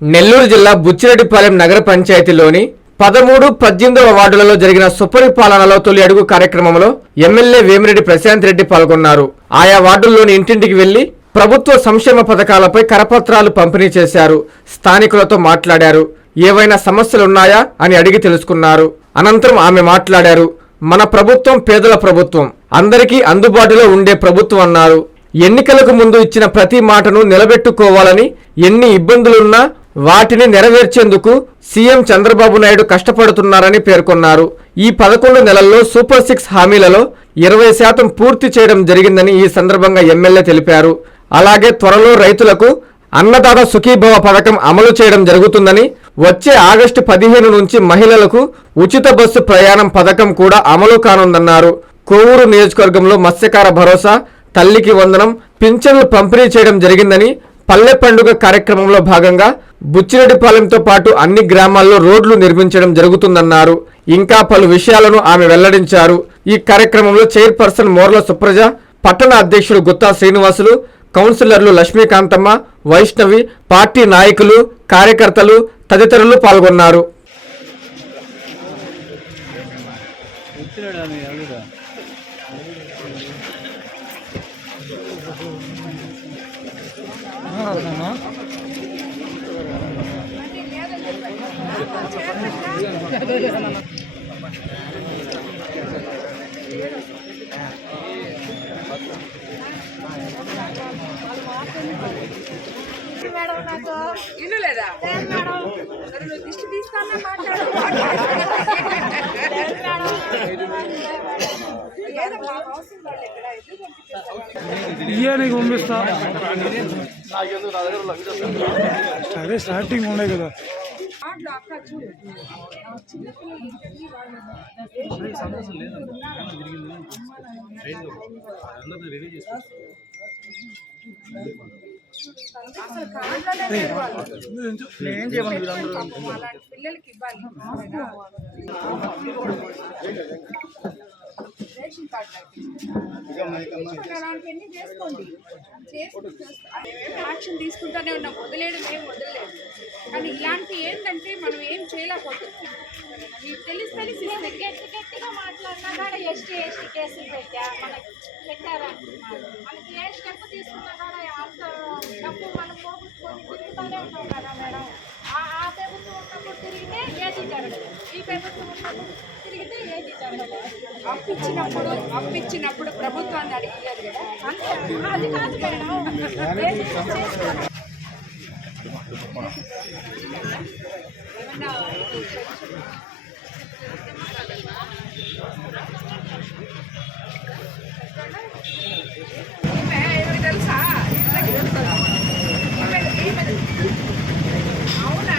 నెల్లూరు జిల్లా బుచ్చిరెడ్డిపాలెం నగర పంచాయతీలోని 13, 18వ వార్డులలో జరిగిన సుపరిపాలనలో తొలి అడుగు కార్యక్రమంలో ఎమ్మెల్యే వేమిరెడ్డి ప్రశాంత్ రెడ్డి పాల్గొన్నారు. ఆయా వార్డుల్లోని ఇంటింటికి వెళ్లి ప్రభుత్వ సంక్షేమ పథకాలపై కరపత్రాలు పంపిణీ చేశారు. స్థానికులతో మాట్లాడారు. ఏవైనా సమస్యలున్నాయా అని అడిగి తెలుసుకున్నారు. అనంతరం ఆమె మాట్లాడారు. మన ప్రభుత్వం పేదల ప్రభుత్వం, అందరికీ అందుబాటులో ఉండే ప్రభుత్వం అన్నారు. ఎన్నికలకు ముందు ఇచ్చిన ప్రతి మాటను నిలబెట్టుకోవాలని, ఎన్ని ఇబ్బందులున్నా వాటిని నెరవేర్చేందుకు సీఎం చంద్రబాబు నాయుడు కష్టపడుతున్నారని పేర్కొన్నారు. ఈ 11 నెలల్లో సూపర్ 6 హామీలలో 20% పూర్తి చేయడం జరిగిందని ఈ సందర్భంగా ఎమ్మెల్యే తెలిపారు. అలాగే త్వరలో రైతులకు అన్నదాత సుఖీభవ పథకం అమలు చేయడం జరుగుతుందని, వచ్చే ఆగస్టు 15 నుంచి మహిళలకు ఉచిత బస్సు ప్రయాణం పథకం కూడా అమలు కానుందన్నారు. కోవూరు నియోజకవర్గంలో మత్స్యకార భరోసా, తల్లికి వందనం, పింఛన్లు పంపిణీ చేయడం జరిగిందని, పల్లె పండుగ కార్యక్రమంలో భాగంగా బుచ్చిరెడ్డిపాలెంతో పాటు అన్ని గ్రామాల్లో రోడ్లు నిర్మించడం జరుగుతుందన్నారు. ఇంకా పలు విషయాలను ఆమె వెల్లడించారు. ఈ కార్యక్రమంలో చైర్పర్సన్ మోర్ల సుప్రజ, పట్టణ అధ్యక్షులు గుత్తా శ్రీనివాసులు, కౌన్సిలర్లు లక్ష్మీకాంతమ్మ, వైష్ణవి, పార్టీ నాయకులు, కార్యకర్తలు తదితరులు పాల్గొన్నారు. ఇల్లు లేదా దిష్టి తీసుకున్నా మాట్లాడు. నీకు పంపిస్తా. అదే స్టార్టింగ్ ఉండే కదా. ఏం చేయమని పిల్లలకి ఇవ్వాలి. రేషన్ కార్డు అలాంటివన్నీ చేసుకోండి. యాక్షన్ తీసుకుంటానే ఉన్నాం, వదిలేయడం ఏం వదలలేదు. కానీ ఇలాంటి ఏంటంటే మనం ఏం చేయలేకపోతున్నాం. మీకు తెలిస్తే గట్టిగా మాట్లాడినా కూడా ఎస్టీ కేసులు పెట్టారంటున్నారు. మనకి ఏ స్టెప్ తీసుకున్నా కూడా అంత డబ్బు మనం పోగొట్టుకొని తిరుగుతూనే ఉన్నాం కదా మేడం. ఆ ప్రభుత్వం ఉన్నప్పుడు తిరిగితే ఏది జరగదు, ఈ ప్రభుత్వం ఉన్నప్పుడు తిరిగితే ఏది జరగదు. అప్పిచ్చినప్పుడు ప్రభుత్వాన్ని అడిగారు కదా, అంతే. అది కాదు మేడం. ఎవరికి తెలుసా? అవునా?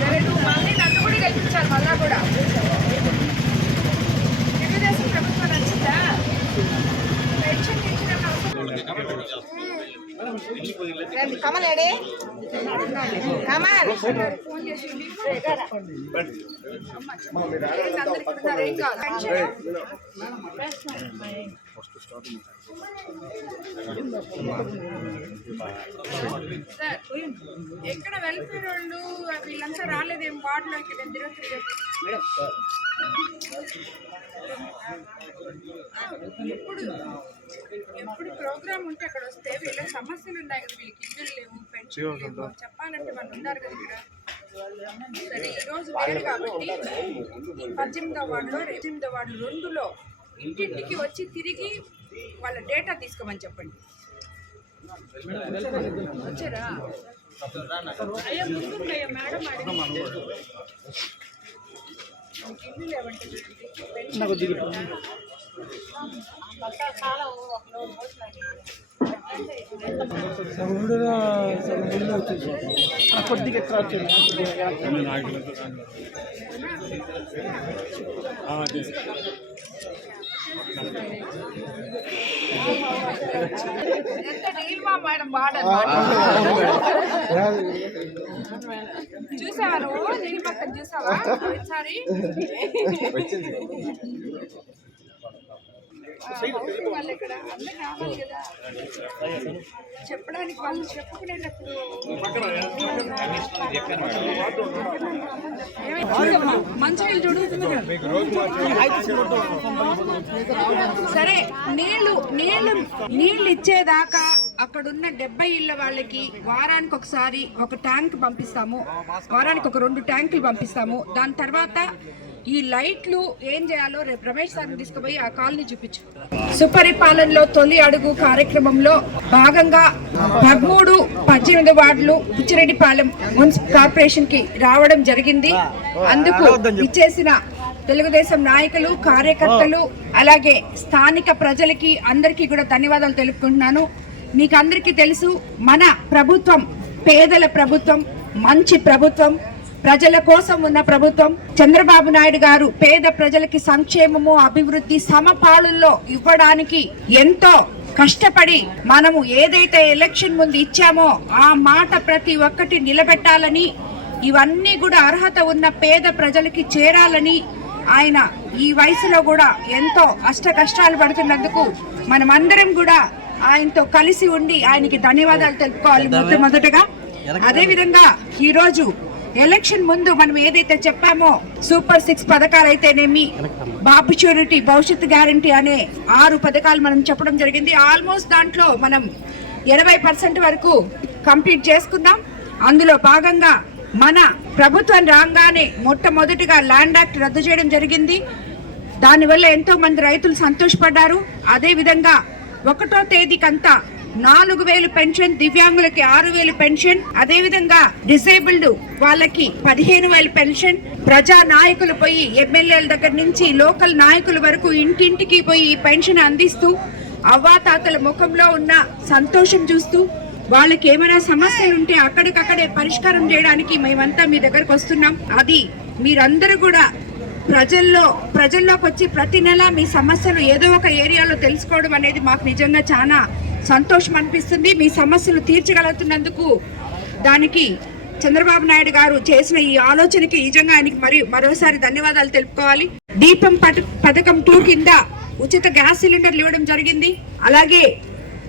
సరే, నువ్వు మళ్ళీ నన్ను కూడా గెలిపించాలి. మళ్ళా కూడా తెలుగుదేశం ప్రభుత్వం నచ్చిందా? పెన్షన్ ఇచ్చిన కమలేడి కమల్ ఫోన్ చేసి అందరికి ఉన్నారు. ఏం కాదు, సార్ ఎక్కడ వెల్ఫేర్ వాళ్ళు వీళ్ళంతా రాలేదేం వార్డులో? ఇక్కడ ఎప్పుడు ప్రోగ్రామ్ ఉంటే అక్కడ వస్తే వీళ్ళకి సమస్యలు ఉన్నాయి కదా, వీళ్ళకి ఇల్లు లేవు, పెన్షన్ లేవు, చెప్పాలంటే వాళ్ళు ఉన్నారు కదా ఇక్కడ. సరే, ఈరోజు వేరు కాబట్టి 18వ వార్డులో 18వ వార్డు 2లో ఇంటింటికి వచ్చి తిరిగి వాళ్ళ డేటా తీసుకోమని చెప్పండి. వచ్చారా? అయ్యా ముందున్నాయా మేడం? ఇల్లు లేవంటే కొద్దిగా ఎట్లా వచ్చింది. చూసావా నువ్వు? నేను పక్కన చూసావా? ఒకసారి వాళ్ళు ఇక్కడ అందరూ కావాలి కదా చెప్పడానికి, వాళ్ళు చెప్పుకునేటప్పుడు మంచినీళ్ళు చూడు. సరే, నీళ్లు ఇచ్చేదాకా అక్కడున్న 70 ఇళ్ల వాళ్ళకి వారానికి ఒకసారి ఒక ట్యాంక్ పంపిస్తాము, వారానికి ఒక 2 ట్యాంకులు పంపిస్తాము. దాని తర్వాత ఈ లైట్లు ఏం చేయాలో రేపు రమేష్ సార్ని తీసుకుపోయి ఆ కాలనీ చూపించు. సుపరిపాలనలో తొలి అడుగు కార్యక్రమంలో భాగంగా 13, 18 వార్డులు బుచ్చిరెడ్డిపాలెం మున్సిపల్ కార్పొరేషన్ కి రావడం జరిగింది. అందుకు ఇచ్చేసిన తెలుగుదేశం నాయకులు, కార్యకర్తలు, అలాగే స్థానిక ప్రజలకి అందరికీ కూడా ధన్యవాదాలు తెలుపుకుంటున్నాను. మీకు అందరికీ తెలుసు, మన ప్రభుత్వం పేదల ప్రభుత్వం, మంచి ప్రభుత్వం, ప్రజల కోసం ఉన్న ప్రభుత్వం. చంద్రబాబు నాయుడు గారు పేద ప్రజలకి సంక్షేమము, అభివృద్ధి సమపాళుల్లో ఇవ్వడానికి ఎంతో కష్టపడి మనము ఏదైతే ఎలక్షన్ ముందు ఇచ్చామో ఆ మాట ప్రతి ఒక్కటి నిలబెట్టాలని, ఇవన్నీ కూడా అర్హత ఉన్న పేద ప్రజలకి చేరాలని ఆయన ఈ వయసులో కూడా ఎంతో అష్ట కష్టాలు పడుతున్నందుకు మనమందరం కూడా ఆయనతో కలిసి ఉండి ఆయనకి ధన్యవాదాలు తెలుపుకోవాలి మొదటగా. అదేవిధంగా ఈరోజు ఎలక్షన్ ముందు మనం ఏదైతే చెప్పామో సూపర్ 6 పథకాలు అయితేనేమి, బాబు ష్యూరిటీ, భవిష్యత్తు గ్యారంటీ అనే 6 పథకాలు మనం చెప్పడం జరిగింది. ఆల్మోస్ట్ దాంట్లో మనం 80% వరకు కంప్లీట్ చేసుకున్నాం. అందులో భాగంగా మన ప్రభుత్వం రాగానే మొట్టమొదటిగా ల్యాండ్ యాక్ట్ రద్దు చేయడం జరిగింది. దానివల్ల ఎంతో మంది రైతులు సంతోషపడ్డారు. అదేవిధంగా 1వ తేదీకంతా 4000 పెన్షన్, దివ్యాంగులకి 6000 పెన్షన్, అదేవిధంగా డిసేబుల్డ్ వాళ్ళకి 15000 పెన్షన్. ప్రజా నాయకులు పోయి ఎమ్మెల్యేల దగ్గర నుంచి లోకల్ నాయకుల వరకు ఇంటింటికి పోయి ఈ పెన్షన్ అందిస్తూ అవ్వాతాతల ముఖంలో ఉన్న సంతోషం చూస్తూ వాళ్ళకి ఏమైనా సమస్యలు ఉంటే అక్కడికక్కడే పరిష్కారం చేయడానికి మేమంతా మీ దగ్గరకు వస్తున్నాం. అది మీరందరూ కూడా ప్రజల్లోకి వచ్చి ప్రతి నెల మీ సమస్యలు ఏదో ఒక ఏరియాలో తెలుసుకోవడం అనేది మాకు నిజంగా చాలా సంతోషం అనిపిస్తుంది. మీ సమస్యలు తీర్చగలుగుతున్నందుకు దానికి చంద్రబాబు నాయుడు గారు చేసిన ఈ ఆలోచనకి నిజంగా ఆయనకి మరోసారి ధన్యవాదాలు తెలుపుకోవాలి. దీపం పథకం 2 కింద ఉచిత గ్యాస్ సిలిండర్లు ఇవ్వడం జరిగింది. అలాగే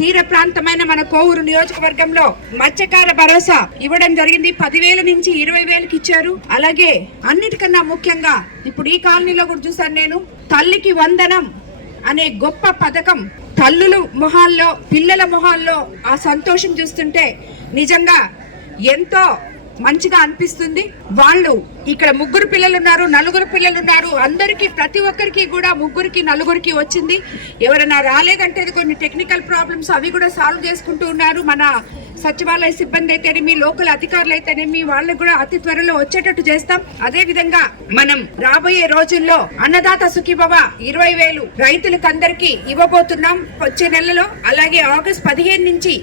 తీర ప్రాంతమైన మన కోవూరు నియోజకవర్గంలో మత్స్యకార భరోసా ఇవ్వడం జరిగింది. 10,000 నుంచి 20,000కి ఇచ్చారు. అలాగే అన్నిటికన్నా ముఖ్యంగా ఇప్పుడు ఈ కాలనీలో కూడా చూసాను నేను, తల్లికి వందనం అనే గొప్ప పథకం. తల్లుల మొహాల్లో, పిల్లల మొహాల్లో ఆ సంతోషం చూస్తుంటే నిజంగా ఎంతో మంచిగా అనిపిస్తుంది. వాళ్ళు ఇక్కడ 3 పిల్లలు ఉన్నారు, 4 పిల్లలు ఉన్నారు. అందరికి ప్రతి ఒక్కరికి కూడా 3కి 4కి వచ్చింది. ఎవరైనా రాలేదంటే కొన్ని టెక్నికల్ ప్రాబ్లమ్స్ అవి కూడా సాల్వ్ చేసుకుంటూ ఉన్నారు. మన సచివాలయ సిబ్బంది అయితేనేమి, లోకల్ అధికారులు అయితేనేమి వాళ్ళకు కూడా అతి త్వరలో వచ్చేటట్టు చేస్తాం. అదే విధంగా మనం రాబోయే రోజుల్లో అన్నదాత సుఖీభవ 20,000 రైతులకు అందరికీ ఇవ్వబోతున్నాం వచ్చే నెలలో. అలాగే ఆగస్టు 15 నుంచి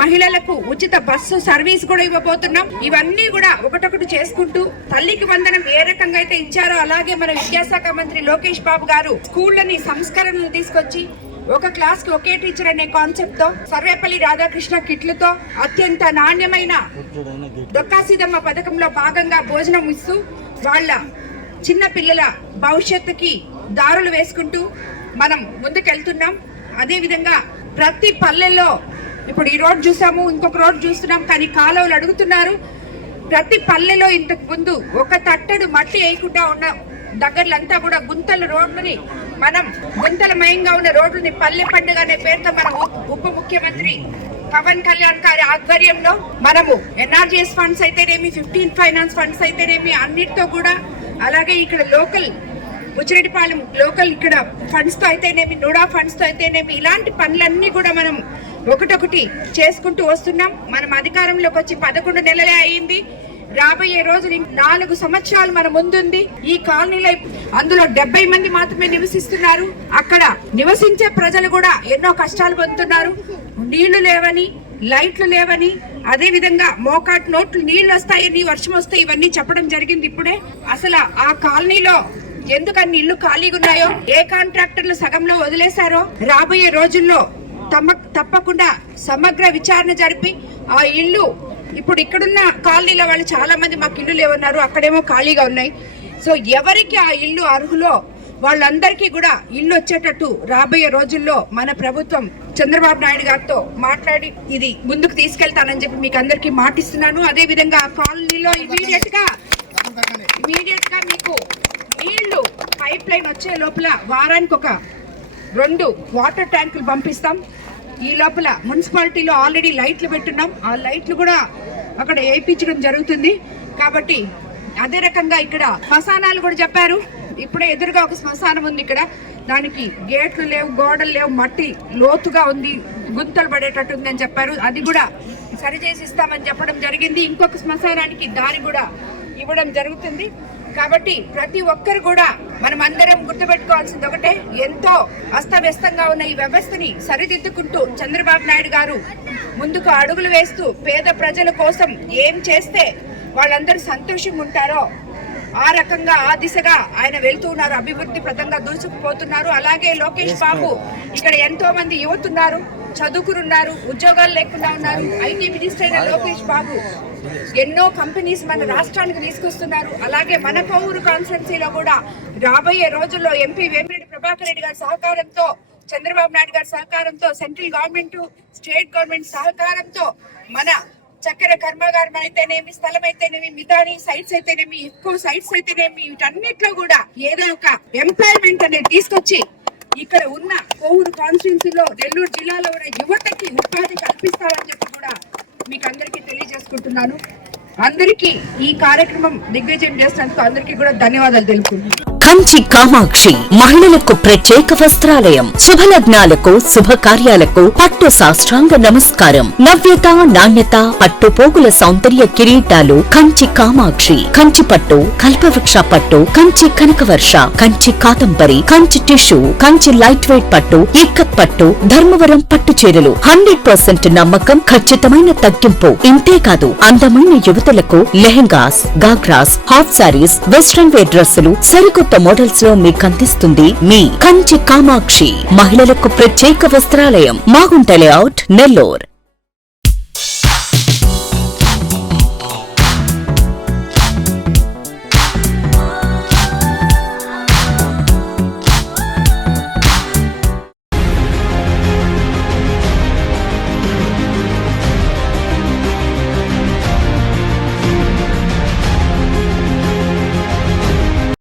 మహిళలకు ఉచిత బస్సు సర్వీస్ కూడా ఇవ్వబోతున్నాం. ఇవన్నీ కూడా ఒకటొకటి చేసుకుంటూ తల్లికి వందనం ఏ రకంగా అయితే ఇచ్చారో అలాగే మన విద్యాశాఖ మంత్రి లోకేష్ బాబు గారు స్కూళ్ళని సంస్కరణలు తీసుకొచ్చి ఒక క్లాస్ కి ఒకే టీచర్ అనే కాన్సెప్ట్ తో సర్వేపల్లి రాధాకృష్ణ కిట్లతో అత్యంత నాణ్యమైన డొక్కాసీదమ్మ పథకంలో భాగంగా భోజనం ఇస్తూ వాళ్ళ చిన్న పిల్లల భవిష్యత్తుకి దారులు వేసుకుంటూ మనం ముందుకెళ్తున్నాం. అదే విధంగా ప్రతి పల్లెల్లో ఇప్పుడు ఈ రోడ్ చూసాము, ఇంకొక రోడ్ చూస్తున్నాం, కానీ కాలువలు అడుగుతున్నారు. ప్రతి పల్లెలో ఇంతకు ముందు ఒక తట్టడు మట్టి వేయకుండా ఉన్న దగ్గరలంతా కూడా గుంతల రోడ్లని, మనం గుంతలమయంగా ఉన్న రోడ్లని పల్లె పండుగ అనే పేరుతో మన ఉప ముఖ్యమంత్రి పవన్ కళ్యాణ్ గారి ఆధ్వర్యంలో మనము ఎన్ఆర్జీఎస్ ఫండ్స్ అయితేనేమి, 15 ఫైనాన్స్ ఫండ్స్ అయితేనేమి అన్నిటితో కూడా, అలాగే ఇక్కడ లోకల్ బుచ్చిరెడ్డిపాలెం లోకల్ ఇక్కడ ఫండ్స్ తో అయితేనేమి, నూడా ఫండ్స్ తో అయితేనేమి, ఇలాంటి పనులన్నీ కూడా మనం ఒకటొకటి చేసుకుంటూ వస్తున్నాం. మనం అధికారంలోకి వచ్చి 11 నెలలే అయ్యింది. రాబోయే రోజులు 4 సంవత్సరాలు మన ముందుంది. ఈ కాలనీలో అందులో 70 మంది మాత్రమే నివసిస్తున్నారు. అక్కడ నివసించే ప్రజలు కూడా ఎన్నో కష్టాలు పొందుతున్నారు. నీళ్లు లేవని, లైట్లు లేవని, అదే విధంగా మోకాట్ నోట్లు నీళ్లు వస్తాయని, వర్షం వస్తాయి, ఇవన్నీ చెప్పడం జరిగింది ఇప్పుడే. అసలు ఆ కాలనీలో ఎందుకన్ని ఇల్లు ఖాళీగా ఉన్నాయో, ఏ కాంట్రాక్టర్లు సగంలో వదిలేశారో రాబోయే రోజుల్లో తప్పకుండా సమగ్ర విచారణ జరిపి ఆ ఇల్లు, ఇప్పుడు ఇక్కడున్న కాలనీలో వాళ్ళు చాలా మంది మాకు ఇల్లు లేవన్నారు, అక్కడేమో ఖాళీగా ఉన్నాయి. సో ఎవరికి ఆ ఇల్లు అర్హులో వాళ్ళందరికీ కూడా ఇల్లు వచ్చేటట్టు రాబోయే రోజుల్లో మన ప్రభుత్వం చంద్రబాబు నాయుడు గారితో మాట్లాడి ఇది ముందుకు తీసుకెళ్తానని చెప్పి మీకు అందరికీ మాటిస్తున్నాను. అదే విధంగా కాలనీలో ఇమీడియట్ గా మీకు నీళ్లు పైప్ లైన్ వచ్చే లోపల వారానికి ఒక 2 వాటర్ ట్యాంకులు పంపిస్తాం. ఈ లోపల మున్సిపాలిటీలో ఆల్రెడీ లైట్లు పెట్టున్నాం, ఆ లైట్లు కూడా అక్కడ వేయించడం జరుగుతుంది. కాబట్టి అదే రకంగా ఇక్కడ శ్మశానాలు కూడా చెప్పారు. ఇప్పుడే ఎదురుగా ఒక శ్మశానం ఉంది, ఇక్కడ దానికి గేట్లు లేవు, గోడలు లేవు, మట్టి లోతుగా ఉంది, గుంతలు పడేటట్టు ఉంది అని చెప్పారు. అది కూడా సరిచేసి ఇస్తామని చెప్పడం జరిగింది. ఇంకొక శ్మశానానికి దారి కూడా ఇవ్వడం జరుగుతుంది. కాబట్టి ప్రతి ఒక్కరు కూడా మనం అందరం గుర్తుపెట్టుకోవాల్సింది ఒకటే, ఎంతో అస్తవ్యస్తంగా ఉన్న ఈ వ్యవస్థని సరిదిద్దుకుంటూ చంద్రబాబు నాయుడు గారు ముందుకు అడుగులు వేస్తూ పేద ప్రజల కోసం ఏం చేస్తే వాళ్ళందరూ సంతోషంగా ఉంటారో ఆ రకంగా ఆ దిశగా ఆయన వెళ్తూ ఉన్నారు, అభివృద్ధి ప్రదంగా దూసుకుపోతున్నారు. అలాగే లోకేష్ బాబు ఇక్కడ ఎంతో మంది యువత ఉన్నారు, చదువుకున్నారు, ఉద్యోగాలు లేకుండా ఉన్నారు. ఐటీ మినిస్టర్ అయిన లోకేష్ బాబు ఎన్నో కంపెనీస్ మన రాష్ట్రానికి తీసుకొస్తున్నారు. అలాగే మన కోవూరు కాన్స్టిట్యున్సీలో కూడా రాబోయే రోజుల్లో ఎంపీ వేమిరెడ్డి ప్రభాకర్ రెడ్డి గారి సహకారంతో, చంద్రబాబు నాయుడు గారి సహకారంతో, సెంట్రల్ గవర్నమెంట్, స్టేట్ గవర్నమెంట్ సహకారంతో మన చక్కెర కర్మాగారం అయితేనేమి, స్థలం అయితేనేమి, మితాని సైట్స్ అయితేనేమి, ఎక్కువ సైట్స్ అయితేనేమి, వీటన్నిటిలో కూడా ఏదో ఒక ఎంప్లాయ్మెంట్ అనేది తీసుకొచ్చి ఇక్కడ ఉన్న కోవూరు కాన్స్టిట్యున్సీలో, నెల్లూరు జిల్లాలో ఉన్న యువతకి ఉపాధి కల్పిస్తారని చెప్పి కూడా మీకు అందరికీ తెలియజేసుకుంటున్నాను. అందరికీ ఈ కార్యక్రమం దిగ్విజయం చేసినందుకు అందరికీ కూడా ధన్యవాదాలు తెలుపుకుంటున్నాను. కంచి కామాక్షి మహిళలకు ప్రత్యేక వస్త్రాలయం, శుభలగ్నాలకు, శుభకార్యాలకు పట్టు సాష్టాంగ నమస్కారం. నవ్యత, నాణ్యత, పట్టు పోగుల సౌందర్య కిరీటాలు కంచి కామాక్షి. కంచి పట్టు, కల్పవృక్ష పట్టు, Kanchi Kanakavarsha, Kanchi Kadambari, Kanchi tissue, Kanchi light weight పట్టు, ఇక్కత్ పట్టు, ధర్మవరం పట్టు చీరలు 100% నమ్మకం, ఖచ్చితమైన తగ్గింపు. ఇంతేకాదు అందమైన యువతులకు lehengas, ghagras, half sarees, western wear డ్రెస్సులు సరికొత్త మోడల్స్ లో మీకు అందిస్తుంది మీ కంచి కామాక్షి. మహిళలకు ప్రత్యేక వస్త్రాలయం, మాగుంట లేఅవుట్, నెల్లూరు.